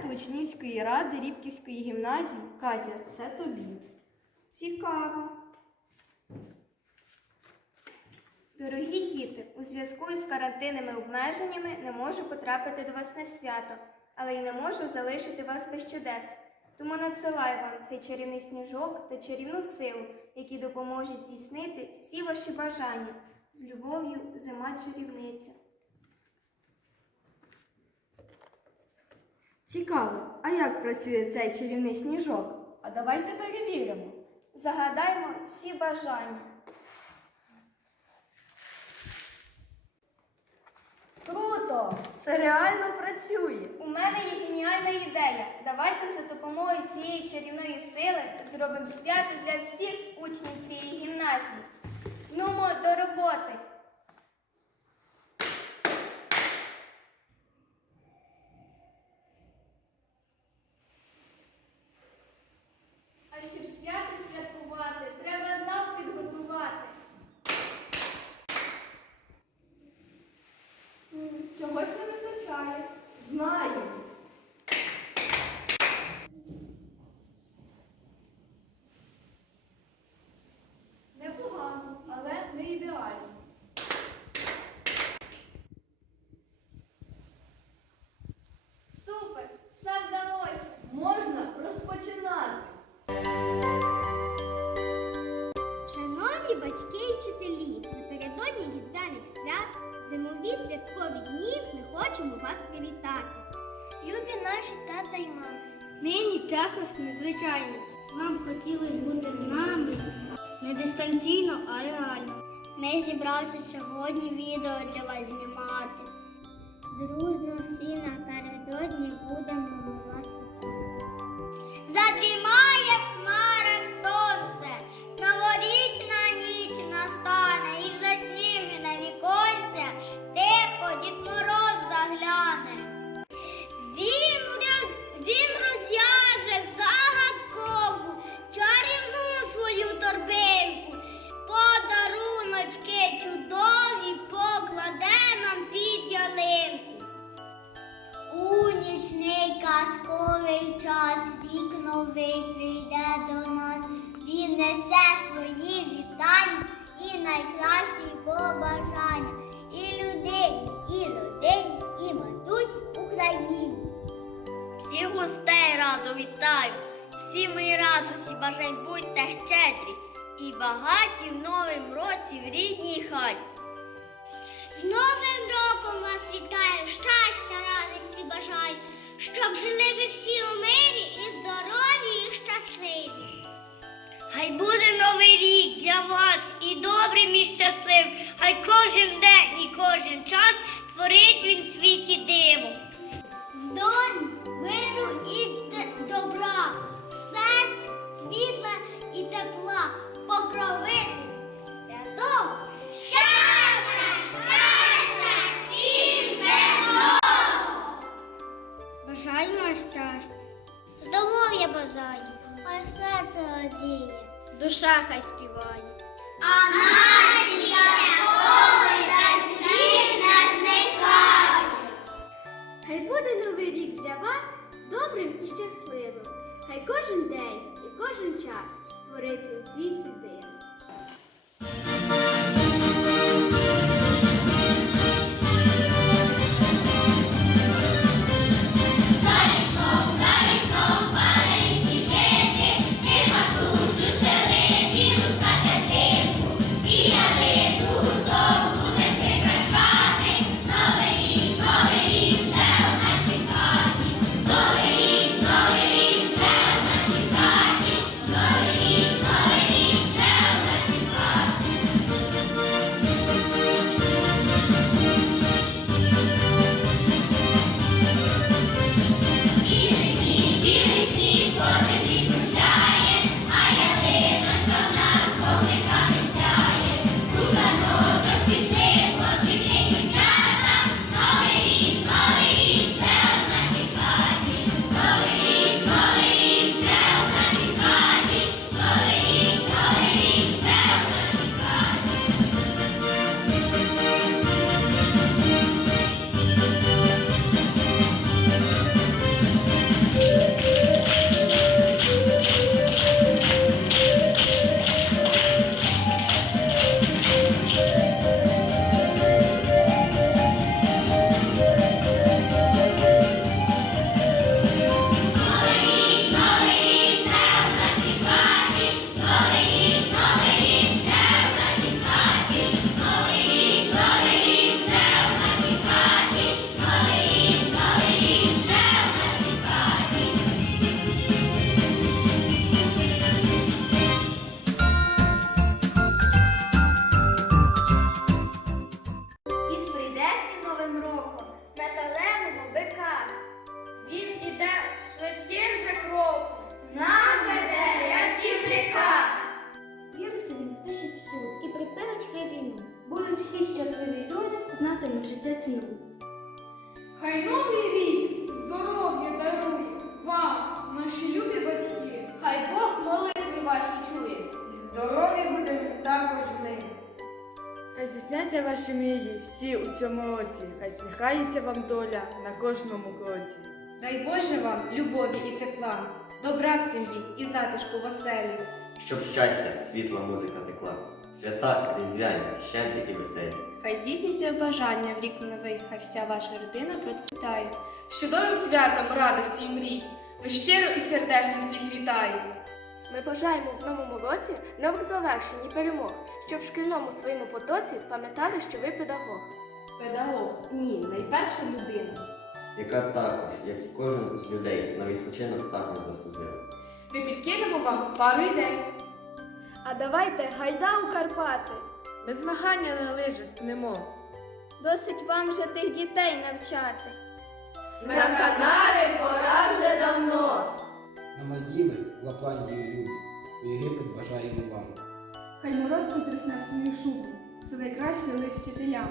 президенту учнівської ради Рібківської гімназії. Катя, це тобі. Цікаво. Дорогі діти, у зв'язку із карантинними обмеженнями не можу потрапити до вас на свято, але й не можу залишити вас без чудес. Тому надсилаю вам цей чарівний сніжок та чарівну силу, які допоможуть здійснити всі ваші бажання. З любов'ю, зима чарівниця. Цікаво, а як працює цей чарівний сніжок? А давайте перевіримо. Загадаймо всі бажання. Круто! Це реально працює. У мене є геніальна ідея. Давайте за допомогою цієї чарівної сили зробимо свято для всіх учнів цієї гімназії. Нумо до роботи. Святкові дні ми хочемо вас привітати. Любі наші тата й мами. Нині час нас незвичайний. Вам хотілося бути з нами не дистанційно, а реально. Ми зібралися сьогодні відео для вас знімати. Дружно всі напередодні будемо вітаю, всі мої радості бажань будьте щедрі і багаті в новім році в рідній хаті. З Новим роком вас вітаю, щастя, радості бажаю, щоб жили ви всі у мирі і здорові, і щасливі. Хай буде новий рік для вас Здоров'я бажаємо, а серце радіє. Душа хай співає. А нація такої та світ не зникає. Хай буде новий рік для вас добрим і щасливим. Хай кожен день і кожен час твориться у світі диво. Здійсняться ваші мрії всі у цьому році, хай сміхається вам доля на кожному кроці. Дай Боже вам любові і тепла, добра в сім'ї і затишку в оселі. Щоб щастя, світла музика текла, свята, різдвяні, щедрі і веселі. Хай здійснюється бажання в рік новий, хай вся ваша родина процвітає. З чудовим святом радості і мрій. Ми щиро і сердечно всіх вітаємо. Ми бажаємо в новому році нових завершень і перемог, щоб в шкільному своєму потоці пам'ятали, що ви педагог. Педагог, ні, найперша людина. яка також, як і кожен з людей, на відпочинок також заслужила. Ми підкинемо вам пару ідей. А давайте гайда у Карпати. Ми змагання на лижах пнемо. Досить вам вже тих дітей навчати. На Канари пора вже давно. На Мальдіви, Лапландію любі, у Єгипет бажаємо вам. Хай мороз потрясне свою шубу. Це найкраще лише вчителям.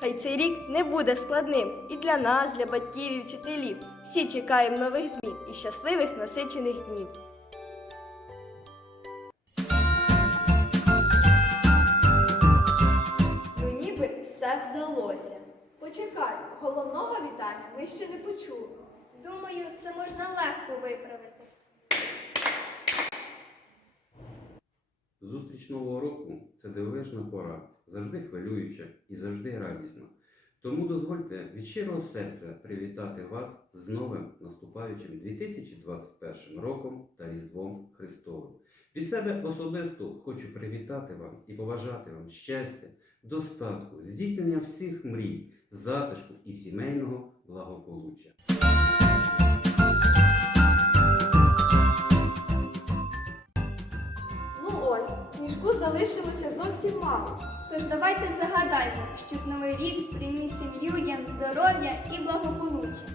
Хай цей рік не буде складним і для нас, для батьків і вчителів. Всі чекаємо нових змін і щасливих насичених днів. Ну ніби все вдалося. Почекай, головного вітання ми ще не почули. Думаю, це можна легко виправити. Зустріч Нового року це дивовижна пора, завжди хвилююча і завжди радісна. Тому дозвольте від щирого серця привітати вас з новим наступаючим 2021 роком та Різдвом Христовим. Від себе особисто хочу привітати вам і побажати вам щастя, достатку, здійснення всіх мрій, затишку і сімейного благополуччя. Ну ось, сніжку залишилося зовсім мало. Тож давайте загадаємо, щоб новий рік приніс людям здоров'я і благополуччя.